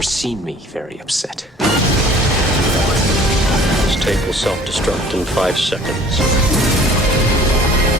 never seen me very upset. This tape will self-destruct in 5 seconds.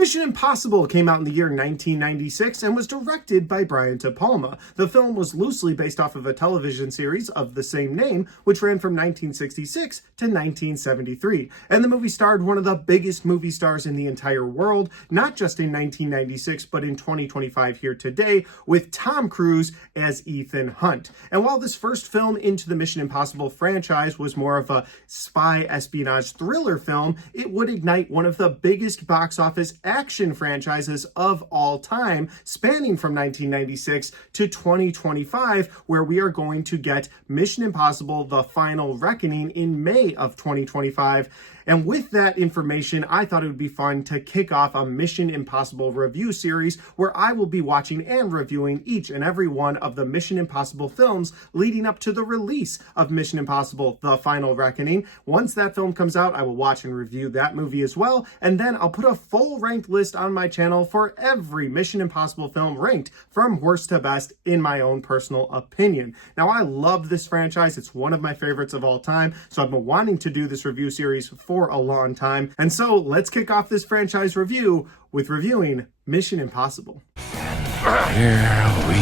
Mission Impossible came out in the year 1996 and was directed by Brian De Palma. The film was loosely based off of a television series of the same name, which ran from 1966 to 1973. And the movie starred one of the biggest movie stars in the entire world, not just in 1996, but in 2025 here today, with Tom Cruise as Ethan Hunt. And while this first film into the Mission Impossible franchise was more of a spy espionage thriller film, it would ignite one of the biggest box office action franchises of all time, spanning from 1996 to 2025, where we are going to get Mission Impossible: The Final Reckoning in May of 2025. And with that information, I thought it would be fun to kick off a Mission Impossible review series where I will be watching and reviewing each and every one of the Mission Impossible films leading up to the release of Mission Impossible: The Final Reckoning. Once that film comes out, I will watch and review that movie as well, and then I'll put a full ranked list on my channel for every Mission Impossible film ranked from worst to best in my own personal opinion. Now, I love this franchise. It's one of my favorites of all time, so I've been wanting to do this review series for a long time. And so let's kick off this franchise review with reviewing Mission Impossible. Here we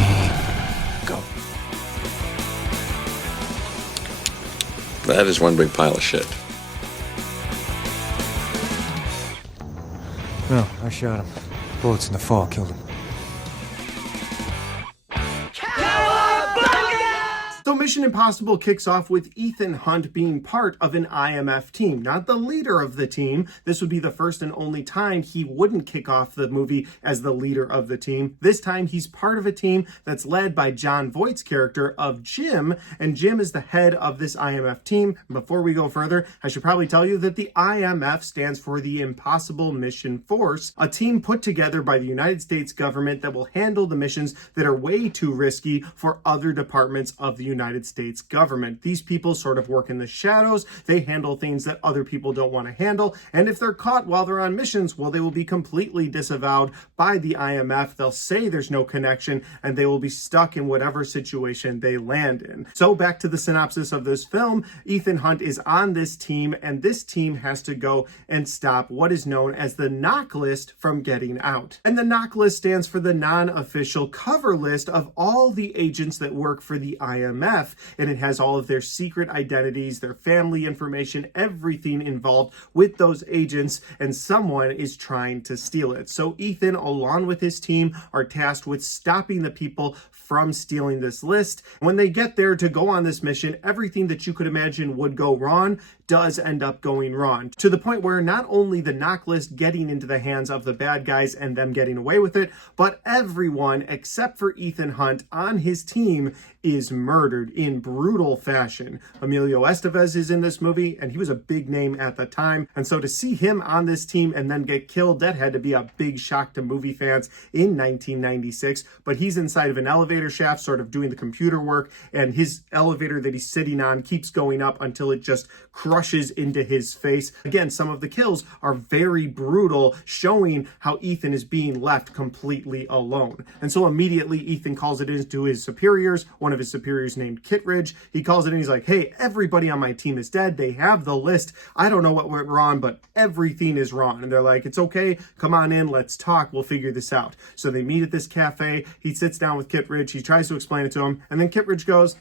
go. That is one big pile of shit. No, I shot him. Bullets in the fall killed him. So Mission Impossible kicks off with Ethan Hunt being part of an IMF team, not the leader of the team. This would be the first and only time he wouldn't kick off the movie as the leader of the team. This time he's part of a team that's led by Jon Voight's character of Jim, and Jim is the head of this IMF team. Before we go further, I should probably tell you that the IMF stands for the Impossible Mission Force, a team put together by the United States government that will handle the missions that are way too risky for other departments of the United States government. These people sort of work in the shadows. They handle things that other people don't want to handle. And if they're caught while they're on missions, well, they will be completely disavowed by the IMF. They'll say there's no connection and they will be stuck in whatever situation they land in. So back to the synopsis of this film, Ethan Hunt is on this team, and this team has to go and stop what is known as the knock list from getting out. And the knock list stands for the non-official cover list of all the agents that work for the IMF. And it has all of their secret identities, their family information, everything involved with those agents, and someone is trying to steal it. So Ethan, along with his team, are tasked with stopping the people from stealing this list. When they get there to go on this mission, everything that you could imagine would go wrong does end up going wrong, to the point where not only the knock list getting into the hands of the bad guys and them getting away with it, but everyone except for Ethan Hunt on his team is murdered in brutal fashion. Emilio Estevez is in this movie, and he was a big name at the time. And so to see him on this team and then get killed, that had to be a big shock to movie fans in 1996. But he's inside of an elevator shaft, sort of doing the computer work, and his elevator that he's sitting on keeps going up until it just crushes into his face. Again, some of the kills are very brutal, showing how Ethan is being left completely alone. And so immediately Ethan calls it in to his superiors, one of his superiors named Kittredge. He calls it in, he's like, hey, everybody on my team is dead. They have the list. I don't know what went wrong, but everything is wrong. And they're like, it's okay, come on in, let's talk, we'll figure this out. So they meet at this cafe. He sits down with Kittredge, he tries to explain it to him, and then Kittredge goes,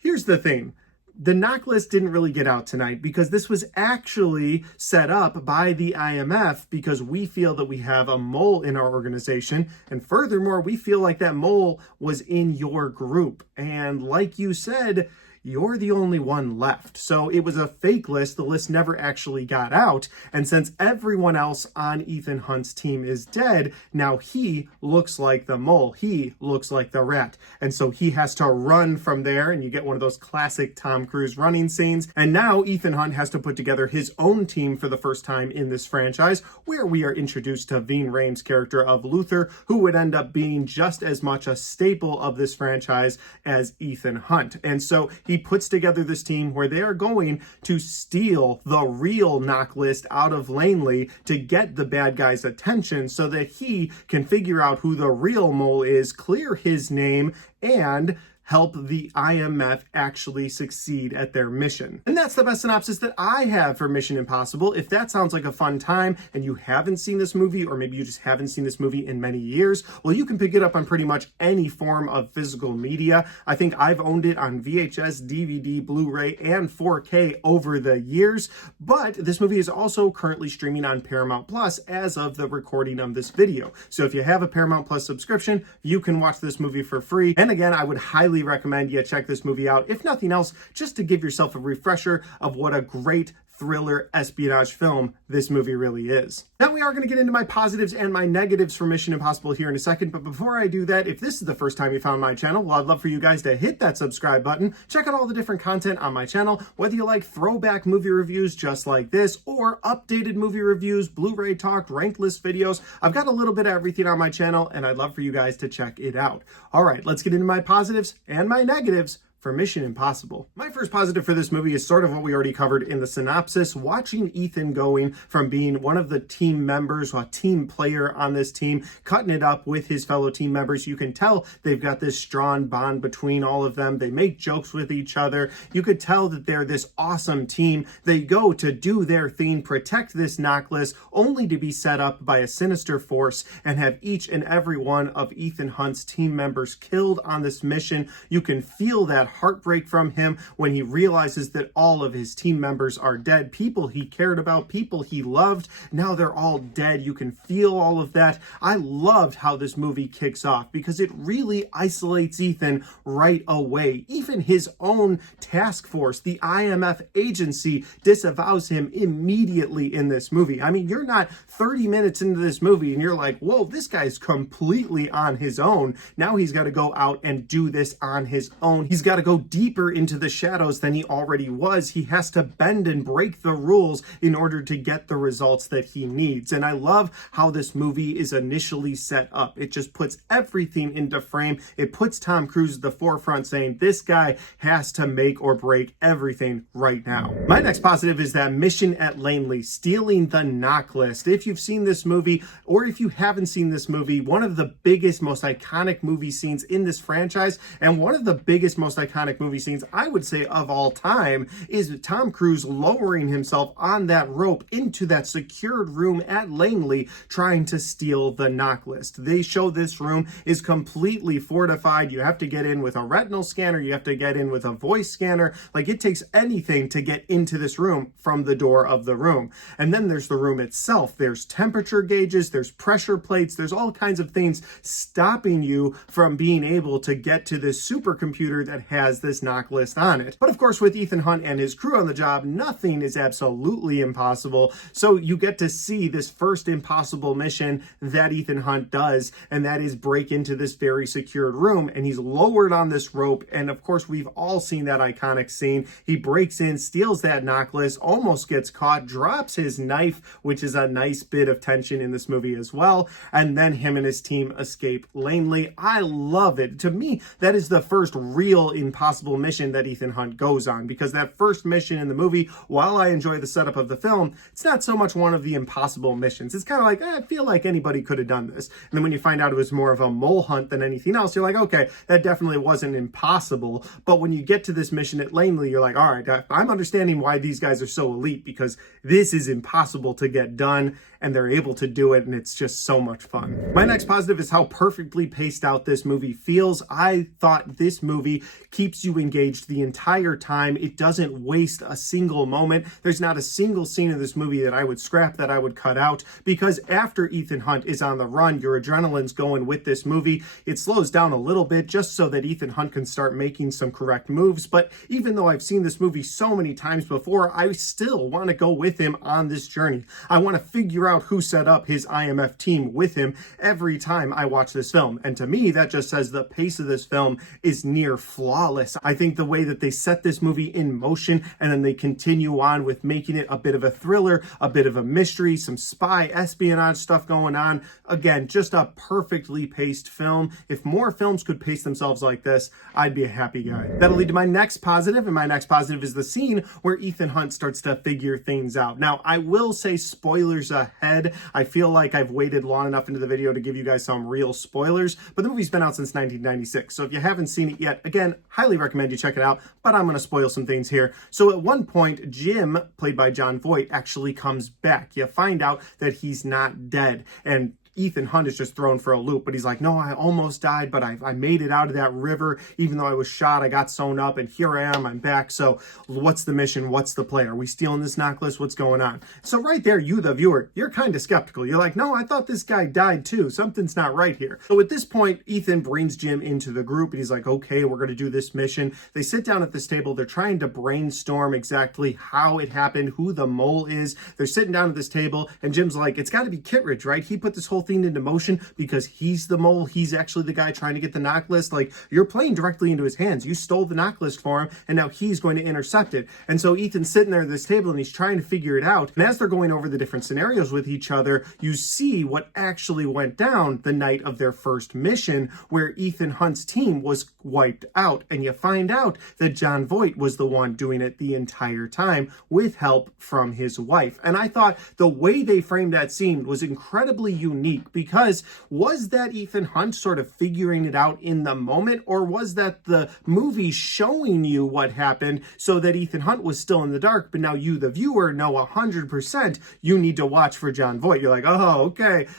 here's the thing. The knock list didn't really get out tonight because this was actually set up by the IMF because we feel that we have a mole in our organization. And furthermore, we feel like that mole was in your group. And like you said, you're the only one left. So it was a fake list. The list never actually got out. And since everyone else on Ethan Hunt's team is dead, now he looks like the mole. He looks like the rat. And so he has to run from there. And you get one of those classic Tom Cruise running scenes. And now Ethan Hunt has to put together his own team for the first time in this franchise, where we are introduced to Ving Rhames' character of Luther, who would end up being just as much a staple of this franchise as Ethan Hunt. And so he puts together this team where they are going to steal the real knock list out of Langley to get the bad guy's attention so that he can figure out who the real mole is, clear his name, and help the IMF actually succeed at their mission. And that's the best synopsis that I have for Mission Impossible. If that sounds like a fun time and you haven't seen this movie, or maybe you just haven't seen this movie in many years, well, you can pick it up on pretty much any form of physical media. I think I've owned it on VHS, DVD, Blu-ray, and 4K over the years, but this movie is also currently streaming on Paramount Plus as of the recording of this video. So if you have a Paramount Plus subscription, you can watch this movie for free. And again, I would highly recommend you check this movie out, if nothing else, just to give yourself a refresher of what a great thriller espionage film this movie really is. Now we are going to get into my positives and my negatives for Mission Impossible here in a second, but before I do that, if this is the first time you found my channel, well, I'd love for you guys to hit that subscribe button, check out all the different content on my channel, whether you like throwback movie reviews just like this, or updated movie reviews, Blu-ray talk, ranked list videos. I've got a little bit of everything on my channel, and I'd love for you guys to check it out. All right, let's get into my positives and my negatives for Mission Impossible. My first positive for this movie is sort of what we already covered in the synopsis. Watching Ethan going from being one of the team members, a team player on this team, cutting it up with his fellow team members. You can tell they've got this strong bond between all of them. They make jokes with each other. You could tell that they're this awesome team. They go to do their thing, protect this necklace, only to be set up by a sinister force and have each and every one of Ethan Hunt's team members killed on this mission. You can feel that heartbreak from him when he realizes that all of his team members are dead. People he cared about, people he loved, now they're all dead. You can feel all of that. I loved how this movie kicks off because it really isolates Ethan right away. Even his own task force, the IMF agency, disavows him immediately in this movie. I mean, you're not 30 minutes into this movie and you're like, whoa, this guy's completely on his own. Now he's got to go out and do this on his own. He's got to go deeper into the shadows than he already was. He has to bend and break the rules in order to get the results that he needs. And I love how this movie is initially set up. It just puts everything into frame. It puts Tom Cruise at the forefront saying this guy has to make or break everything right now. My next positive is that mission at Langley, stealing the knock list. If you've seen this movie or if you haven't seen this movie, one of the biggest, most iconic movie scenes in this franchise and one of the biggest, most iconic movie scenes, I would say, of all time, is Tom Cruise lowering himself on that rope into that secured room at Langley, trying to steal the knock list. They show this room is completely fortified. You have to get in with a retinal scanner. You have to get in with a voice scanner. Like, it takes anything to get into this room from the door of the room. And then there's the room itself. There's temperature gauges. There's pressure plates. There's all kinds of things stopping you from being able to get to this supercomputer that has this knock list on it. But of course, with Ethan Hunt and his crew on the job, nothing is absolutely impossible. So you get to see this first impossible mission that Ethan Hunt does, and that is break into this very secured room. And he's lowered on this rope. And of course, we've all seen that iconic scene. He breaks in, steals that knock list, almost gets caught, drops his knife, which is a nice bit of tension in this movie as well. And then him and his team escape Langley. I love it. To me, that is the first real impossible mission that Ethan Hunt goes on, because that first mission in the movie, while I enjoy the setup of the film, it's not so much one of the impossible missions. It's kind of like, I feel like anybody could have done this. And then when you find out it was more of a mole hunt than anything else, you're like, okay, that definitely wasn't impossible. But when you get to this mission at Langley, you're like, all right, I'm understanding why these guys are so elite, because this is impossible to get done, and they're able to do it, and it's just so much fun. My next positive is how perfectly paced out this movie feels. I thought this movie keeps you engaged the entire time. It doesn't waste a single moment. There's not a single scene in this movie that I would scrap, that I would cut out, because after Ethan Hunt is on the run, your adrenaline's going with this movie. It slows down a little bit just so that Ethan Hunt can start making some correct moves. But even though I've seen this movie so many times before, I still want to go with him on this journey. I want to figure out who set up his IMF team with him every time I watch this film. And to me, that just says the pace of this film is near flawless. flawless. I think the way that they set this movie in motion and then they continue on with making it a bit of a thriller, a bit of a mystery, some spy espionage stuff going on. Again, just a perfectly paced film. If more films could pace themselves like this, I'd be a happy guy. That'll lead to my next positive, and my next positive is the scene where Ethan Hunt starts to figure things out. Now, I will say spoilers ahead. I feel like I've waited long enough into the video to give you guys some real spoilers, but the movie's been out since 1996, so if you haven't seen it yet, again, highly recommend you check it out, but I'm going to spoil some things here. So at one point, Jim, played by Jon Voight, actually comes back. You find out that he's not dead, and Ethan Hunt is just thrown for a loop, but he's like, no, I almost died, but I made it out of that river. Even though I was shot, I got sewn up, and here I am, I'm back. So what's the mission? What's the play? Are we stealing this necklace? What's going on? So right there, you, the viewer, you're kind of skeptical. You're like, no, I thought this guy died too. Something's not right here. So at this point, Ethan brings Jim into the group, and he's like, okay, we're going to do this mission. They sit down at this table. They're trying to brainstorm exactly how it happened, who the mole is. They're sitting down at this table, and Jim's like, it's got to be Kittredge, right? He put this whole thing into motion because he's the mole. He's actually the guy trying to get the necklace. Like, you're playing directly into his hands. You stole the necklace for him, and now he's going to intercept it. And so Ethan's sitting there at this table, and he's trying to figure it out. And as they're going over the different scenarios with each other, you see what actually went down the night of their first mission, where Ethan Hunt's team was wiped out. And you find out that Jon Voight was the one doing it the entire time with help from his wife. And I thought the way they framed that scene was incredibly unique, because was that Ethan Hunt sort of figuring it out in the moment, or was that the movie showing you what happened so that Ethan Hunt was still in the dark, but now you, the viewer, know 100% you need to watch for Jon Voight? You're like, oh,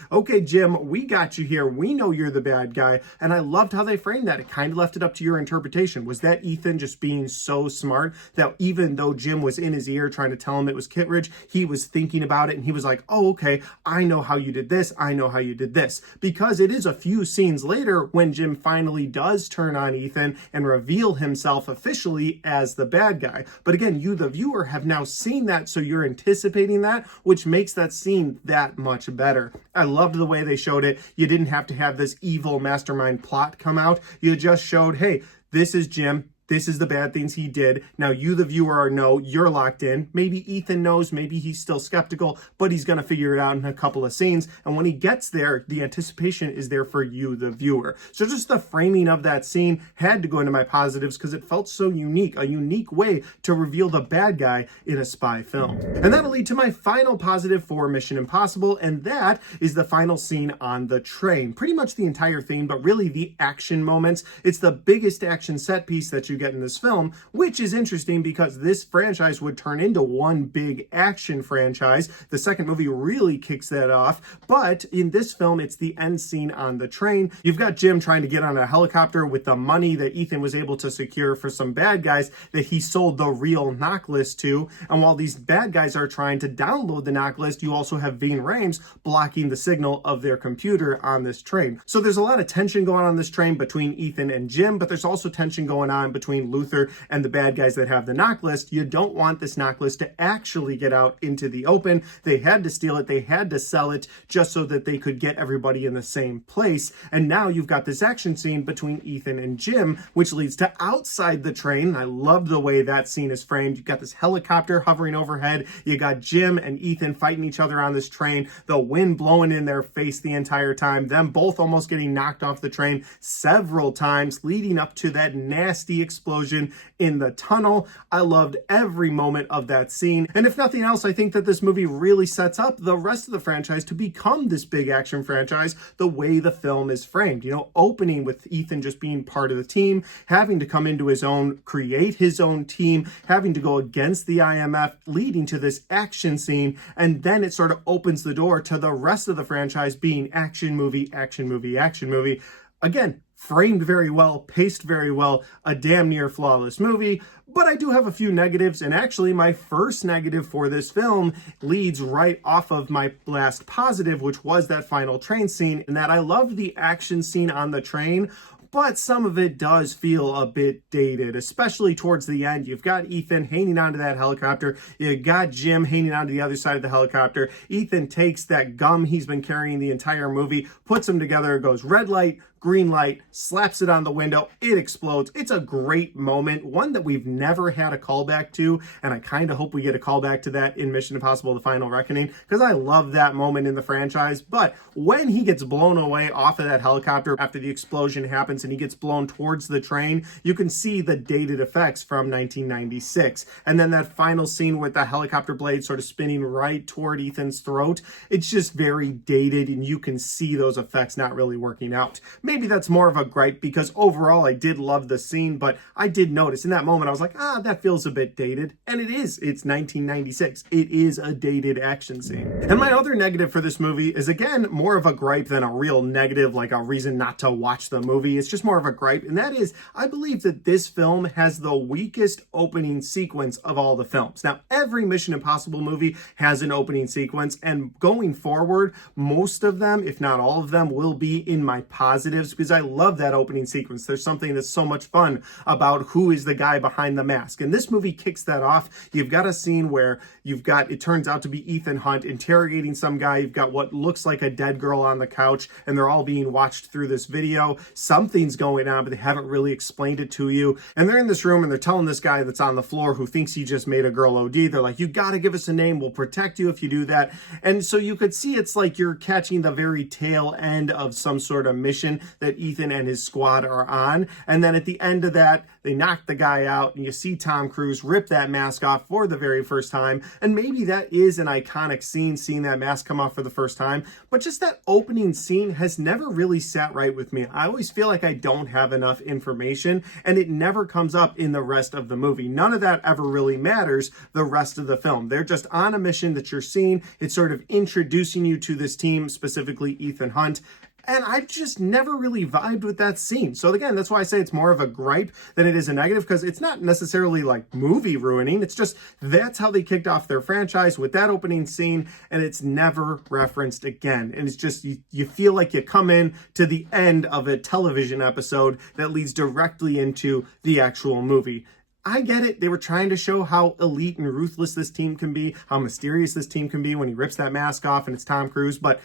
okay, Jim, we got you here. We know you're the bad guy. And I loved how they framed that. It kind of left it up to your interpretation. Was that Ethan just being so smart that even though Jim was in his ear trying to tell him it was Kittredge, he was thinking about it and he was like, oh, okay, I know how you did this. I know how you did this. Because it is a few scenes later when Jim finally does turn on Ethan and reveal himself officially as the bad guy. But again, you, the viewer, have now seen that, so you're anticipating that, which makes that scene that much better. I loved the way they showed it. You didn't have to have this evil mastermind plot come out. You just showed, hey, this is Jim. This is the bad things he did. Now you, the viewer, know you're locked in. Maybe Ethan knows, maybe he's still skeptical, but he's going to figure it out in a couple of scenes. And when he gets there, the anticipation is there for you, the viewer. So just the framing of that scene had to go into my positives because it felt so unique, a unique way to reveal the bad guy in a spy film. And that'll lead to my final positive for Mission Impossible, and that is the final scene on the train. Pretty much the entire thing, but really the action moments. It's the biggest action set piece that you get in this film, which is interesting because this franchise would turn into one big action franchise. The second movie really kicks that off, but in this film, it's the end scene on the train. You've got Jim trying to get on a helicopter with the money that Ethan was able to secure for some bad guys that he sold the real necklace to, and while these bad guys are trying to download the necklace, you also have Ving Rhames blocking the signal of their computer on this train. So there's a lot of tension going on this train between Ethan and Jim, but there's also tension going on between Luther and the bad guys that have the necklace. You don't want this necklace to actually get out into the open. They had to steal it. They had to sell it just so that they could get everybody in the same place. And now you've got this action scene between Ethan and Jim, which leads to outside the train. I love the way that scene is framed. You've got this helicopter hovering overhead. You got Jim and Ethan fighting each other on this train. The wind blowing in their face the entire time. Them both almost getting knocked off the train several times, leading up to that nasty explosion in the tunnel. I loved every moment of that scene. And if nothing else, I think that this movie really sets up the rest of the franchise to become this big action franchise the way the film is framed. You know, opening with Ethan just being part of the team, having to come into his own, create his own team, having to go against the IMF, leading to this action scene, and then it sort of opens the door to the rest of the franchise being action movie, action movie, action movie. Again, framed very well, paced very well, a damn near flawless movie. But I do have a few negatives, and actually my first negative for this film leads right off of my last positive, which was that final train scene, and that I loved the action scene on the train, but some of it does feel a bit dated, especially towards the end. You've got Ethan hanging onto that helicopter. You got Jim hanging onto the other side of the helicopter. Ethan takes that gum he's been carrying the entire movie, puts them together, goes red light, green light, slaps it on the window, it explodes. It's a great moment, one that we've never had a callback to, and I kind of hope we get a callback to that in Mission Impossible: The Final Reckoning, because I love that moment in the franchise. But when he gets blown away off of that helicopter after the explosion happens and he gets blown towards the train, you can see the dated effects from 1996. And then that final scene with the helicopter blade sort of spinning right toward Ethan's throat, it's just very dated, and you can see those effects not really working out. Maybe that's more of a gripe, because overall I did love the scene, but I did notice in that moment I was like, that feels a bit dated. And it is. It's 1996. It is a dated action scene. And my other negative for this movie is, again, more of a gripe than a real negative, like a reason not to watch the movie. It's just more of a gripe, and that is, I believe that this film has the weakest opening sequence of all the films. Now, every Mission Impossible movie has an opening sequence, and going forward, most of them, if not all of them, will be in my positives, because I love that opening sequence. There's something that's so much fun about who is the guy behind the mask, and this movie kicks that off. You've got a scene where it turns out to be Ethan Hunt interrogating some guy. You've got what looks like a dead girl on the couch, and they're all being watched through this video. Something's going on, but they haven't really explained it to you. And they're in this room, and they're telling this guy that's on the floor, who thinks he just made a girl OD, they're like, you got to give us a name. We'll protect you if you do that. And so you could see it's like you're catching the very tail end of some sort of mission that Ethan and his squad are on. And then at the end of that, they knock the guy out, and you see Tom Cruise rip that mask off for the very first time. And maybe that is an iconic scene, seeing that mask come off for the first time. But just that opening scene has never really sat right with me. I always feel like I don't have enough information, and it never comes up in the rest of the movie. None of that ever really matters the rest of the film. They're just on a mission that you're seeing. It's sort of introducing you to this team, specifically Ethan Hunt. And I just never really vibed with that scene. So again, that's why I say it's more of a gripe than it is a negative, because it's not necessarily like movie ruining. It's just that's how they kicked off their franchise, with that opening scene, and it's never referenced again. And it's just, you feel like you come in to the end of a television episode that leads directly into the actual movie. I get it. They were trying to show how elite and ruthless this team can be, how mysterious this team can be when he rips that mask off and it's Tom Cruise. But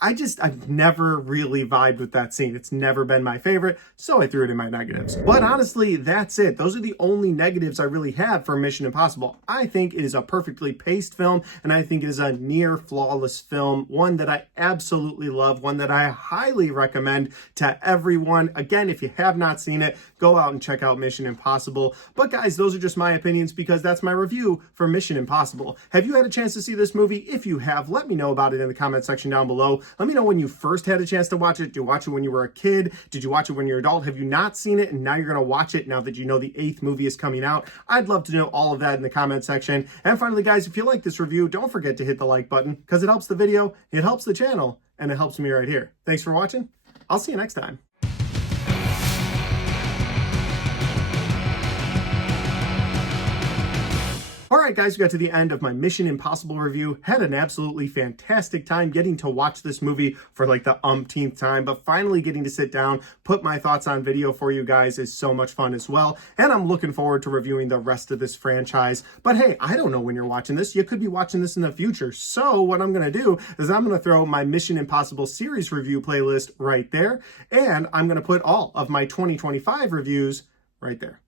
I've never really vibed with that scene. It's never been my favorite, so I threw it in my negatives. But honestly, that's it. Those are the only negatives I really have for Mission Impossible. I think it is a perfectly paced film, and I think it is a near flawless film, one that I absolutely love, one that I highly recommend to everyone. Again, if you have not seen it, go out and check out Mission Impossible. But guys, those are just my opinions, because that's my review for Mission Impossible. Have you had a chance to see this movie? If you have, let me know about it in the comment section down below. Let me know when you first had a chance to watch it. Did you watch it when you were a kid? Did you watch it when you're an adult? Have you not seen it and now you're going to watch it now that you know the 8th movie is coming out? I'd love to know all of that in the comment section. And finally, guys, if you like this review, don't forget to hit the like button, because it helps the video, it helps the channel, and it helps me right here. Thanks for watching. I'll see you next time. Alright guys, we got to the end of my Mission Impossible review. Had an absolutely fantastic time getting to watch this movie for like the umpteenth time, but finally getting to sit down, put my thoughts on video for you guys is so much fun as well. And I'm looking forward to reviewing the rest of this franchise. But hey, I don't know when you're watching this. You could be watching this in the future. So what I'm going to do is I'm going to throw my Mission Impossible series review playlist right there. And I'm going to put all of my 2025 reviews right there.